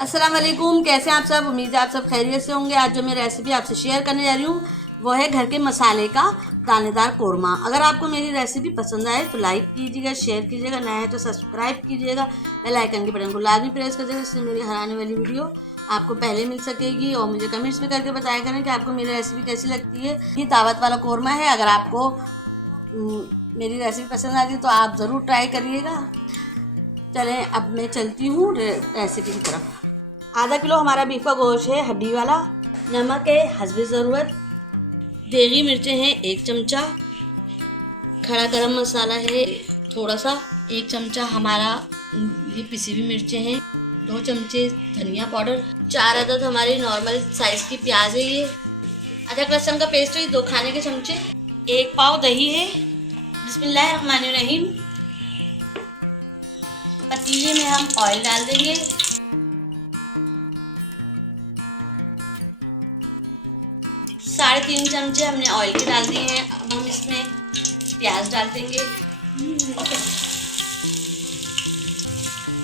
अस्सलाम वालेकुम, कैसे हैं आप सब। उम्मीद है आप सब खैरियत से होंगे। आज जो मैं रेसिपी आपसे शेयर करने जा रही हूँ वो है घर के मसाले का दानेदार कोरमा। अगर आपको मेरी रेसिपी पसंद आए तो लाइक कीजिएगा, शेयर कीजिएगा, नया है तो सब्सक्राइब कीजिएगा, बेल आइकन के बटन को लाजमी प्रेस कर दीजिएगा, इससे मेरी हर आने वाली वीडियो आपको पहले मिल सकेगी। और मुझे कमेंट्स में करके बताया करें कि आपको मेरी रेसिपी कैसी लगती है। ये दावत वाला कोरमा है, अगर आपको मेरी रेसिपी पसंद आती है तो आप ज़रूर ट्राई करिएगा। चलें अब मैं चलती हूँ रेसिपी की तरफ। आधा किलो हमारा बीफ का गोश्त है, हड्डी वाला। नमक है हस्बे ज़रूरत। देगी मिर्चें हैं 1 चमचा। खड़ा गरम मसाला है थोड़ा सा 1 चमचा। हमारा ये पिसी हुई मिर्चें हैं 2 चमचे। धनिया पाउडर 4 अदद हमारी नॉर्मल साइज़ की प्याज है। ये अदरक लहसुन का पेस्ट है 2 खाने के चमचे। 1 पाव दही है। बिस्मिल्लाहिर्रहमानिर्रहीम। पतीले में हम ऑयल डाल देंगे। साढ़े 3 चमचे हमने ऑयल के डाल दिए हैं। अब हम इसमें प्याज डाल देंगे।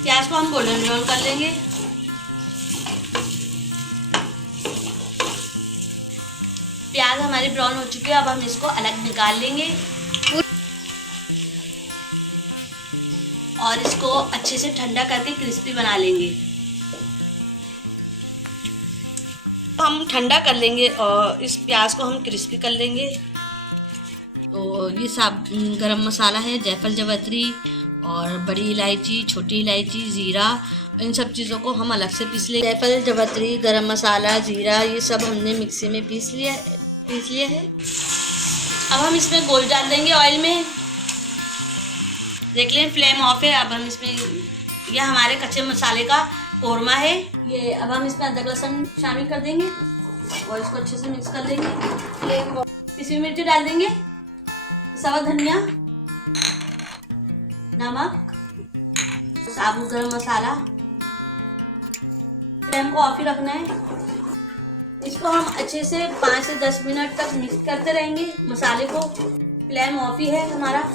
प्याज को हम गोल्डन ब्राउन कर लेंगे। प्याज हमारे ब्राउन हो चुके हैं, अब हम इसको अलग निकाल लेंगे और इसको अच्छे से ठंडा करके क्रिस्पी बना लेंगे। हम ठंडा कर लेंगे और इस प्याज को हम क्रिस्पी कर लेंगे। तो ये सब गरम मसाला है, जायफल जावित्री और बड़ी इलायची, छोटी इलायची, ज़ीरा, इन सब चीज़ों को हम अलग से पीस लेंगे। जायफल जावित्री, गरम मसाला, ज़ीरा, ये सब हमने मिक्सी में पीस लिया है। अब हम इसमें गोश्त डाल देंगे ऑयल में। देख लें फ्लेम ऑफ है। अब हम इसमें यह हमारे कच्चे मसाले का कोरमा है ये। अब हम इसमें अदरक लहसुन शामिल कर देंगे और इसको अच्छे से मिक्स कर देंगे। पिसी हुई मिर्ची डाल देंगे, साबुत धनिया, नमक, साबुत गरम मसाला। फ्लेम को ऑफ ही रखना है। इसको हम अच्छे से 5 से 10 मिनट तक मिक्स करते रहेंगे मसाले को। फ्लेम ऑफ ही है हमारा।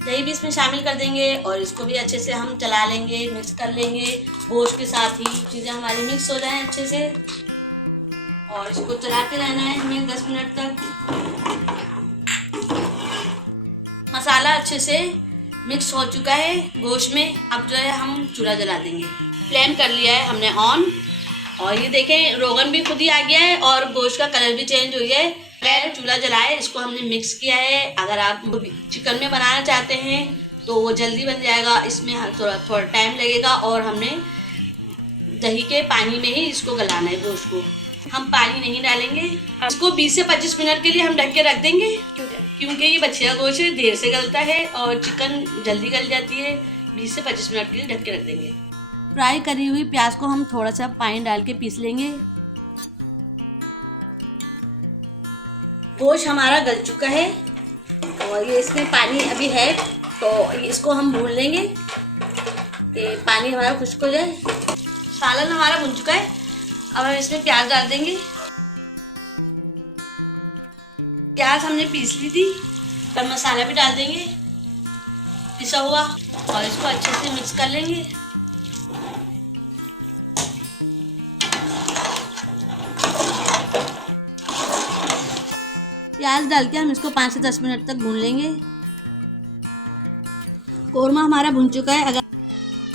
दही भी इसमें शामिल कर देंगे और इसको भी अच्छे से हम चला लेंगे, मिक्स कर लेंगे गोश्त के साथ ही। चीज़ें हमारी मिक्स हो जाएं अच्छे से और इसको चलाते रहना है हमें 10 मिनट तक। मसाला अच्छे से मिक्स हो चुका है गोश्त में। अब जो है हम चूल्हा जला देंगे। फ्लेम कर लिया है हमने ऑन और ये देखें रोगन भी खुद ही आ गया है और गोश्त का कलर भी चेंज हो गया है। चूल्हा जलाए, इसको हमने मिक्स किया है। अगर आप चिकन में बनाना चाहते हैं तो वो जल्दी बन जाएगा, इसमें थोड़ा टाइम लगेगा। और हमने दही के पानी में ही इसको गलाना है गोश्त को, हम पानी नहीं डालेंगे। इसको 20 से 25 मिनट के लिए हम ढक के रख देंगे क्योंकि ये बछिया गोश्त देर से गलता है और चिकन जल्दी गल जाती है। 20 से 25 मिनट के लिए ढक के रख देंगे। फ्राई करी हुई प्याज को हम थोड़ा सा पानी डाल के पीस लेंगे। गोश्त हमारा गल चुका है और ये इसमें पानी अभी है तो इसको हम भून लेंगे कि पानी हमारा खुश्क हो जाए। सालन हमारा भुन चुका है। अब हम इसमें प्याज डाल देंगे। प्याज हमने पीस ली थी। अब मसाला भी डाल देंगे पिसा हुआ और इसको अच्छे से मिक्स कर लेंगे। प्याज डाल के हम इसको 5 से 10 मिनट तक भून लेंगे। कोरमा हमारा भुन चुका है। अगर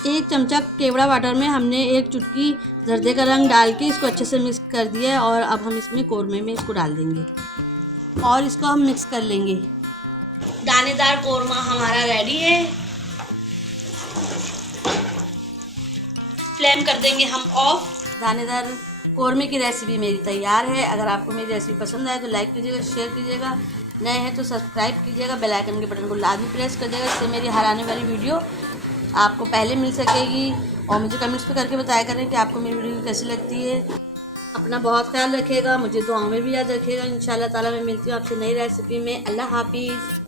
1 चमचा केवड़ा वाटर में हमने 1 चुटकी जर्दे का रंग डाल के इसको अच्छे से मिक्स कर दिया है और अब हम इसमें कोरमे में इसको डाल देंगे और इसको हम मिक्स कर लेंगे। दानेदार कोरमा हमारा रेडी है। फ्लेम कर देंगे हम ऑफ। दानेदार कोरमे की रेसिपी मेरी तैयार है। अगर आपको मेरी रेसिपी पसंद आए तो लाइक कीजिएगा, शेयर कीजिएगा, नए हैं तो सब्सक्राइब कीजिएगा, बेल आइकन के बटन को लाजमी प्रेस कर दीजिएगा, इससे मेरी हर आने वाली वीडियो आपको पहले मिल सकेगी। और मुझे कमेंट्स पे करके बताया करें कि आपको मेरी वीडियो कैसी लगती है। अपना बहुत ख्याल रखिएगा, मुझे दुआओं में भी याद रखिएगा। इंशाल्लाह ताला मैं मिलती हूँ आपसे नई रेसिपी में। अल्लाह हाफिज़।